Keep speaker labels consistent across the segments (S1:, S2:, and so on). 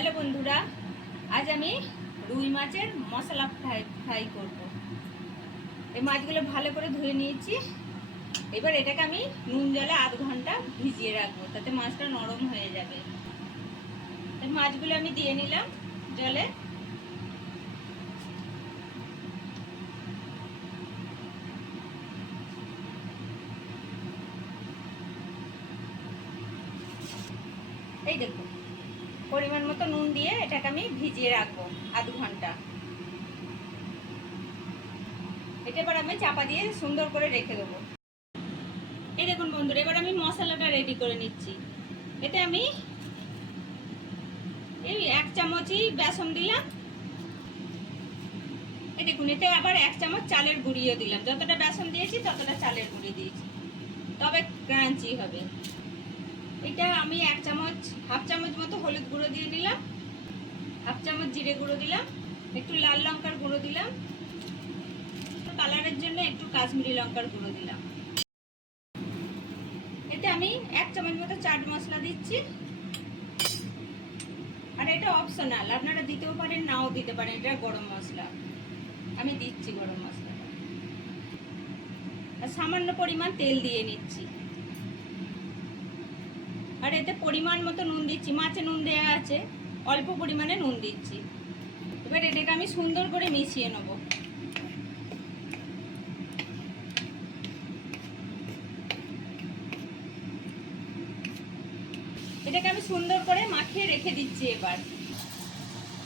S1: Hello বন্ধুরা, আজ আমি রুই মাছের মশলা ফ্রাই ফ্রাই করব। এই মাছগুলো ভালো করে ধুয়ে নিয়েছি। এবার এটাকে আমি নুন জলে আধ ঘণ্টা ভিজিয়ে রাখব, তাতে মাছটা নরম হয়ে যাবে। মাছগুলো আমি দিয়ে নিলাম জলে। এই দেখুন পরিমাণ মতো নুন দিয়ে এটাকে আমি ভিজিয়ে রাখব আধ ঘণ্টা। এটা এবার আমি চাপা দিয়ে সুন্দর করে রেখে দেবো। এই দেখুন বন্ধুরা, এবার আমি মশলাটা রেডি করে নিচ্ছি। এতে আমি এই এক চামচই বেসন দিলাম। এই দেখুন, এতে আবার এক চামচ চালের গুঁড়িও দিলাম। যতটা বেসন দিয়েছি ততটা চালের গুঁড়ি দিয়েছি। তবে ক্রাঞ্চি হবে। এটা আমি এক চামচ, হাফ চামচ মতো হলুদ গুঁড়ো দিয়ে দিলাম। হাফ চামচ জিরে গুঁড়ো দিলাম। একটু লাল লঙ্কার গুঁড়ো দিলাম। কালারের জন্য একটু কাশ্মীরি লঙ্কার গুঁড়ো দিলাম। এতে আমি এক চামচ মতো চাট মশলা দিচ্ছি। আর এটা অপশনাল আপনারা দিতেও পারেন, নাও দিতে পারেন, এটা গরম মশলা। আমি দিচ্ছি গরম মশলা আর সামান্য পরিমাণ তেল দিয়ে নিচ্ছি। আর এতে পরিমাণ মতো নুন দিচ্ছি, মাছে নুন দেওয়া আছে, অল্প পরিমাণে নুন দিচ্ছি। এবার এটাকে আমি সুন্দর করে মিশিয়ে নেব। এটাকে আমি সুন্দর করে মাখিয়ে রেখে দিচ্ছি এবার।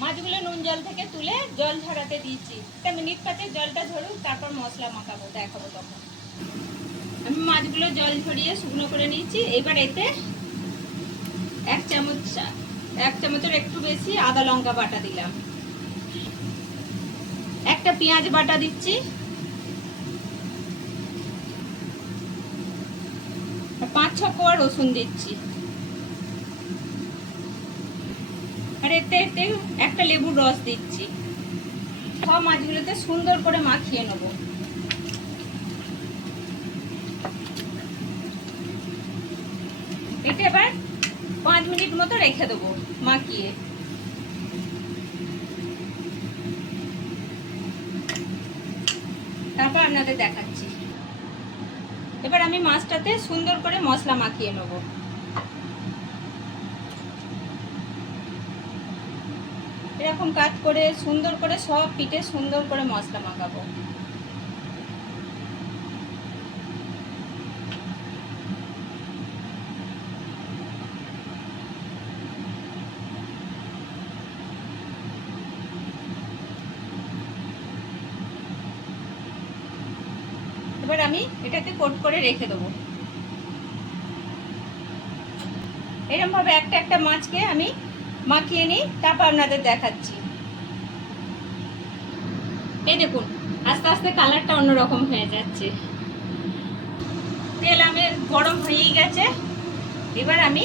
S1: মাছগুলো নুন জল থেকে তুলে জল ঝরাতে দিচ্ছি। একটা মিনিট পাতে জলটা ধরুক তারপর মশলা মাখাবো, দেখাবো তখন। আমি মাছগুলো জল ঝরিয়ে শুকনো করে নিয়েছি। এবার এতে এক চামচ এক চামচের একটু বেশি আদা লঙ্কা বাটা দিলাম। একটা পেঁয়াজ বাটা দিচ্ছি। পাঁচ ছ কোয়া রসুন দিচ্ছি। আর এতে এতে একটা লেবুর রস দিচ্ছি। সব মাছগুলোতে সুন্দর করে মাখিয়ে নেব। এটা এবার পাঁচ মিনিট মতো রেখে দেবো, মাখিয়ে। তারপর আপনাদের দেখাচ্ছি। এবার আমি মাছটাতে সুন্দর করে মশলা মাখিয়ে নেব। এরকম কাজ করে সুন্দর করে সব পিঠে সুন্দর করে মশলা মাখাবো। এবার আমি এটাকে কোট করে রেখে দেবো। এরকম ভাবে একটা একটা মাছকে আমি মাখিয়ে নিই, তারপর আপনাদের দেখাচ্ছি। এই দেখুন, আস্তে আস্তে কালারটা অন্যরকম হয়ে যাচ্ছে। তেল আমি গরম হয়েই গেছে। এবার আমি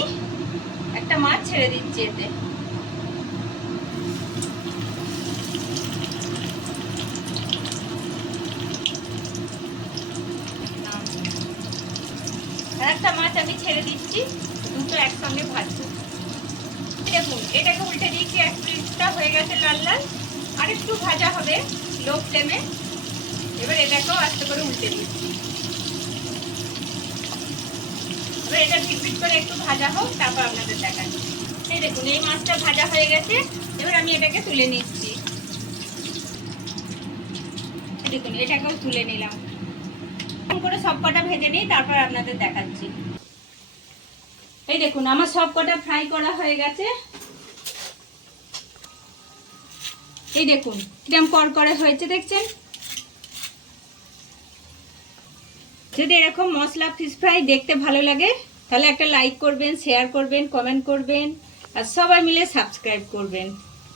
S1: একটা মাছ ছেড়ে দিচ্ছি এতে। একটা মাছ আমি ছেড়ে দিচ্ছি, দুটো একসঙ্গে ভাজবো। দেখুন, এটাকে উল্টে দিচ্ছি এক পিসটা হয়ে গেছে লাল লাল আর একটু ভাজা হবে লো ফ্লেমে এবার এটাকেও আস্তে করে উল্টে দিচ্ছি এবার এটা পিট করে একটু ভাজা হোক, তারপর আপনাদের দেখাচ্ছি এই দেখুন, এই মাছটা ভাজা হয়ে গেছে, এবার আমি এটাকে তুলে নিচ্ছি। দেখুন, এটাকেও তুলে নিলাম। এরকম করে সব কটা ভেজে নিই, তারপর আপনাদের দেখাচ্ছি। এই দেখুন, আমার সব কটা ফ্রাই করা হয়ে গেছে। এই দেখুন, কিরম কর করে হয়েছে দেখছেন? যদি এরকম মশলা ফিশ ফ্রাই দেখতে ভালো লাগে, তাহলে একটা লাইক করবেন শেয়ার করবেন কমেন্ট করবেন, আর সবাই মিলে সাবস্ক্রাইব করবেন।